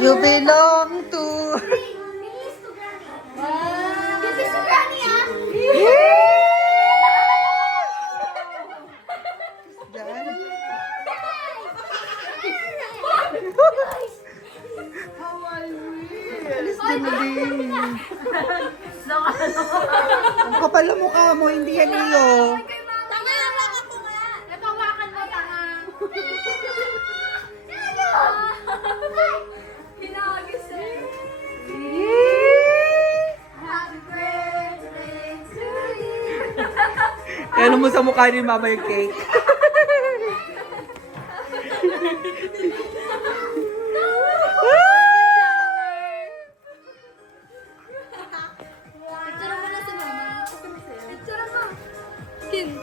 You belong to... Diyan. Alis din na din. Ang kapal na mukha mo, hindi yan iyo. Tanga lang ako nga. Natawakan mo tanga. Hinagis eh. Happy birthday to you. Ano mo sa mukha ni Mama yung cake?